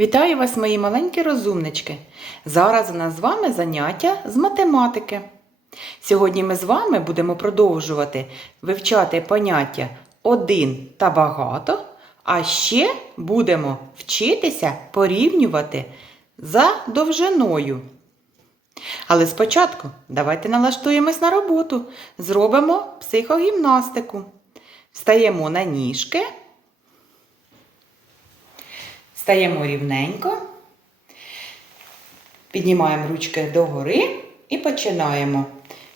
Вітаю вас, мої маленькі розумнички! Зараз у нас з вами заняття з математики. Сьогодні ми з вами будемо продовжувати вивчати поняття один та багато, а ще будемо вчитися порівнювати за довжиною. Але спочатку давайте налаштуємось на роботу, зробимо психогімнастику. Встаємо на ніжки. Стаємо рівненько, піднімаємо ручки догори і починаємо.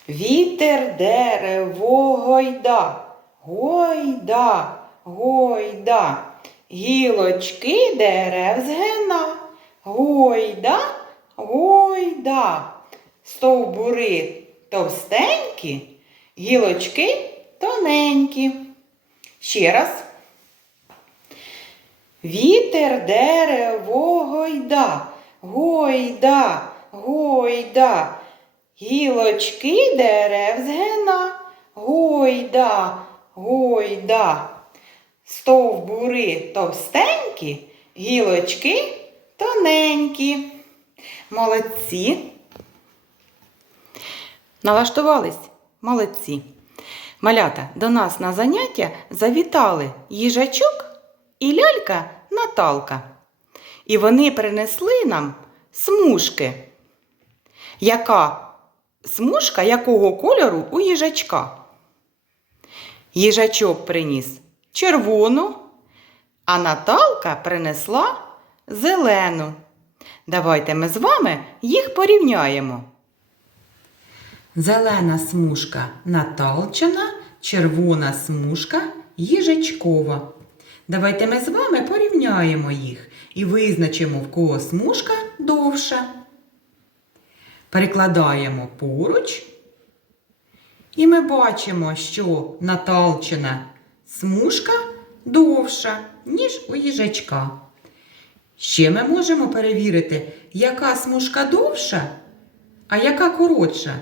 Вітер, дерево, гойда, гойда, гойда, гілочки дерев згина, гойда, гойда, стовбури товстенькі, гілочки тоненькі. Ще раз. Вітер, дерево, гойда, гойда, гойда, гілочки дерев згина, гойда, гойда, стовбури товстенькі, гілочки тоненькі. Молодці. Налаштувались? Молодці. Малята, до нас на заняття завітали їжачок і лялька Наталка. І вони принесли нам смужки. Яка смужка якого кольору у їжачка? Їжачок приніс червону, а Наталка принесла зелену. Давайте ми з вами їх порівняємо. Зелена смужка Наталчина, червона смужка їжачкова. Давайте ми з вами порівняємо їх і визначимо, в кого смужка довша. Перекладаємо поруч. І ми бачимо, що Наталчина смужка довша, ніж у їжачка. Ще ми можемо перевірити, яка смужка довша, а яка коротша,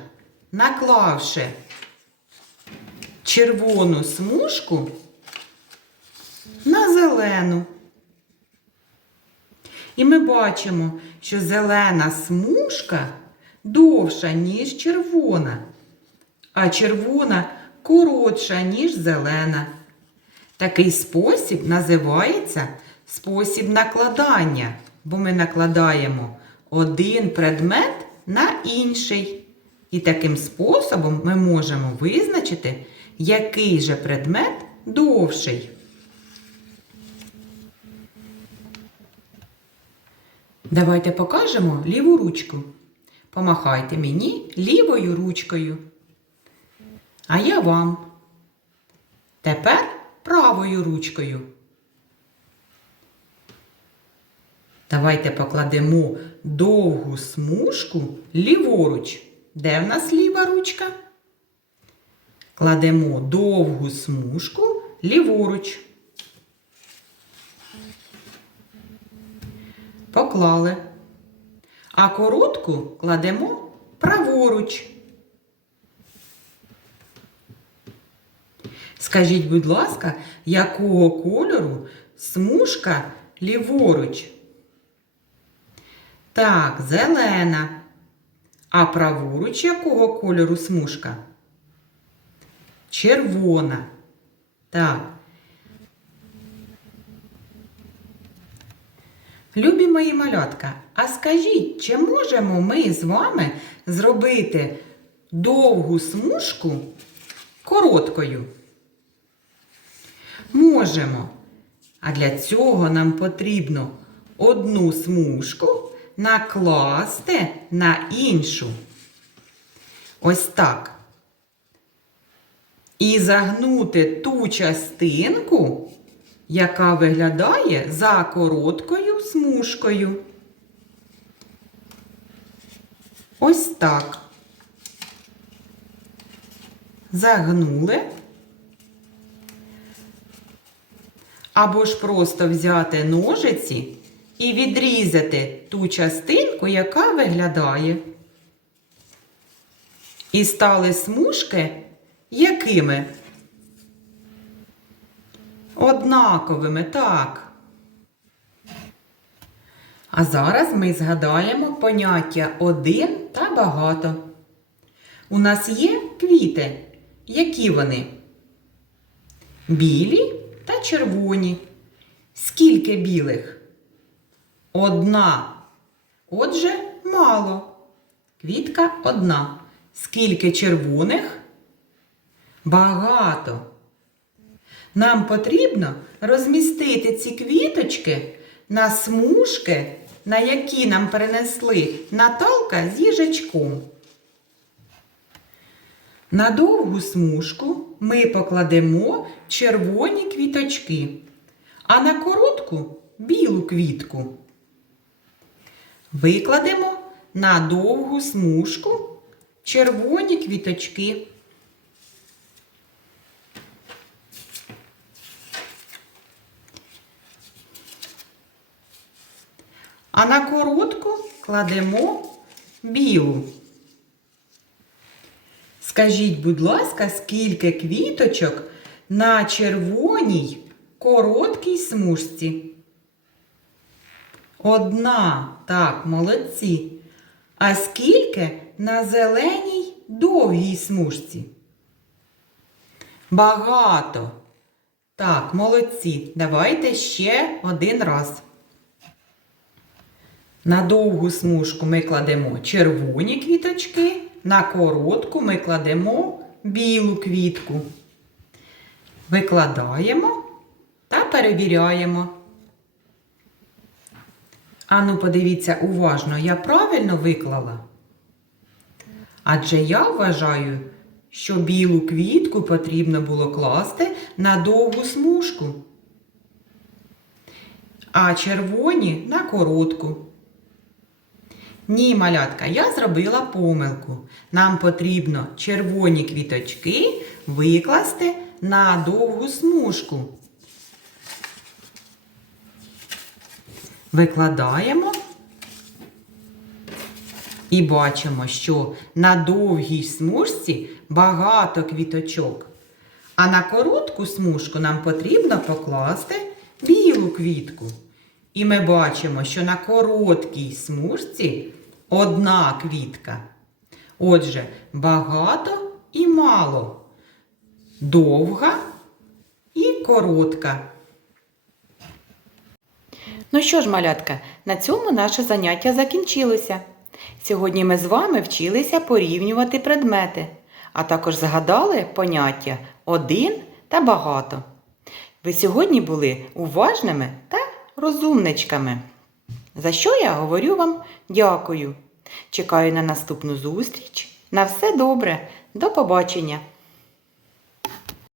наклавши червону смужку на зелену. І ми бачимо, що зелена смужка довша, ніж червона, а червона коротша, ніж зелена. Такий спосіб називається спосіб накладання, бо ми накладаємо один предмет на інший. І таким способом ми можемо визначити, який же предмет довший. Давайте покажемо ліву ручку. Помахайте мені лівою ручкою. А я вам. Тепер правою ручкою. Давайте покладемо довгу смужку ліворуч. Де в нас ліва ручка? Кладемо довгу смужку ліворуч. Поклали. А коротку кладемо праворуч. Скажіть, будь ласка, якого кольору смужка ліворуч? Так, зелена. А праворуч якого кольору смужка? Червона. Так. Любі мої малятка, а скажіть, чи можемо ми з вами зробити довгу смужку короткою? Можемо. А для цього нам потрібно одну смужку накласти на іншу. Ось так. І загнути ту частинку, яка виглядає за короткою смужкою. Ось так. Загнули. Або ж просто взяти ножиці і відрізати ту частинку, яка виглядає. І стали смужки якими? Однаковими, так. А зараз ми згадаємо поняття один та багато. У нас є квіти. Які вони? Білі та червоні. Скільки білих? Одна. Отже, мало. Квітка одна. Скільки червоних? Багато. Нам потрібно розмістити ці квіточки на смужки, на які нам перенесли Наталка з їжачком. На довгу смужку ми покладемо червоні квіточки, а на коротку білу квітку. Викладемо на довгу смужку червоні квіточки. А на коротку кладемо білу. Скажіть, будь ласка, скільки квіточок на червоній короткій смужці? Одна. Так, молодці. А скільки на зеленій довгій смужці? Багато. Так, молодці. Давайте ще один раз. На довгу смужку ми кладемо червоні квіточки, на коротку ми кладемо білу квітку. Викладаємо та перевіряємо. Ану, подивіться уважно, я правильно виклала? Адже я вважаю, що білу квітку потрібно було класти на довгу смужку, а червоні на коротку. Ні, малятка, я зробила помилку. Нам потрібно червоні квіточки викласти на довгу смужку. Викладаємо і бачимо, що на довгій смужці багато квіточок. А на коротку смужку нам потрібно покласти білу квітку. І ми бачимо, що на короткій смужці одна квітка. Отже, багато і мало. Довга і коротка. Ну що ж, малятка, на цьому наше заняття закінчилося. Сьогодні ми з вами вчилися порівнювати предмети, а також згадали поняття один та багато. Ви сьогодні були уважними та розумничками. За що я говорю вам дякую. Чекаю на наступну зустріч. На все добре. До побачення!